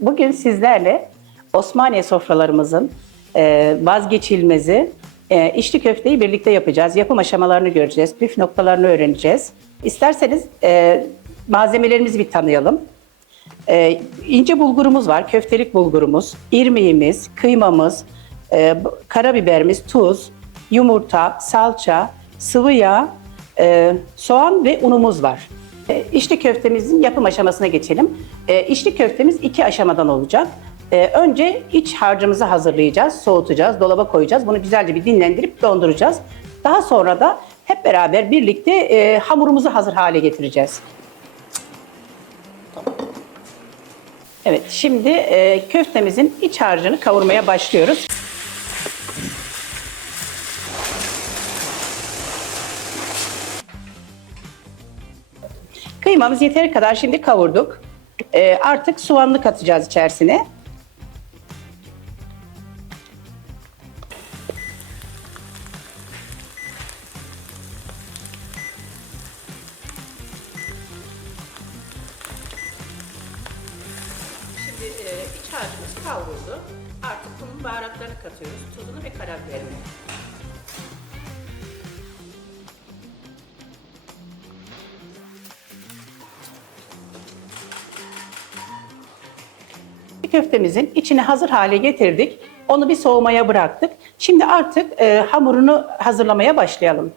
Bugün sizlerle Osmaniye sofralarımızın e, vazgeçilmezi e, içli köfteyi birlikte yapacağız. Yapım aşamalarını göreceğiz, püf noktalarını öğreneceğiz. İsterseniz e, malzemelerimizi bir tanıyalım. İnce bulgurumuz var, köftelik bulgurumuz, irmiğimiz, kıymamız, karabiberimiz, tuz, yumurta, salça, sıvı yağ, e, soğan ve unumuz var. E, içli köftemizin yapım aşamasına geçelim. E, içli köftemiz iki aşamadan olacak. E, önce iç harcımızı hazırlayacağız, soğutacağız, dolaba koyacağız. Bunu güzelce bir dinlendirip donduracağız. Daha sonra da hep beraber birlikte e, hamurumuzu hazır hale getireceğiz. Evet, şimdi e, köftemizin iç harcını kavurmaya başlıyoruz. Kıymamız yeteri kadar şimdi kavurduk. E, artık soğanlı katacağız içerisine. Şimdi e, iç harcımız kavruldu. Artık bunun baharatlarını katıyoruz. Tuzunu ve karabiberini. Köftemizin içini hazır hale getirdik. Onu bir soğumaya bıraktık. Şimdi artık e, hamurunu hazırlamaya başlayalım.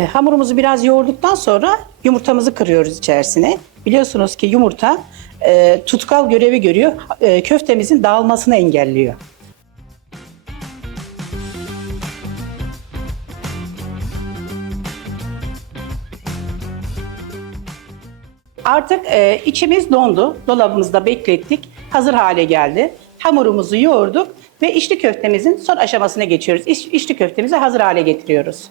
E, Hamurumuzu biraz yoğurduktan sonra yumurtamızı kırıyoruz içerisine. Biliyorsunuz ki yumurta e, tutkal görevi görüyor. E, köftemizin dağılmasını engelliyor. Artık e, içimiz dondu. Dolabımızda beklettik. Hazır hale geldi. Hamurumuzu yoğurduk ve içli köftemizin son aşamasına geçiyoruz. İç, içli köftemizi hazır hale getiriyoruz.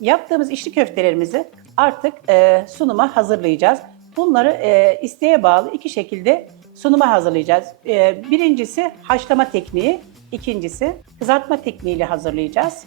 Yaptığımız içli köftelerimizi artık e, sunuma hazırlayacağız. Bunları e, isteğe bağlı iki şekilde sunuma hazırlayacağız. E, birincisi haşlama tekniği, ikincisi kızartma tekniğiyle hazırlayacağız.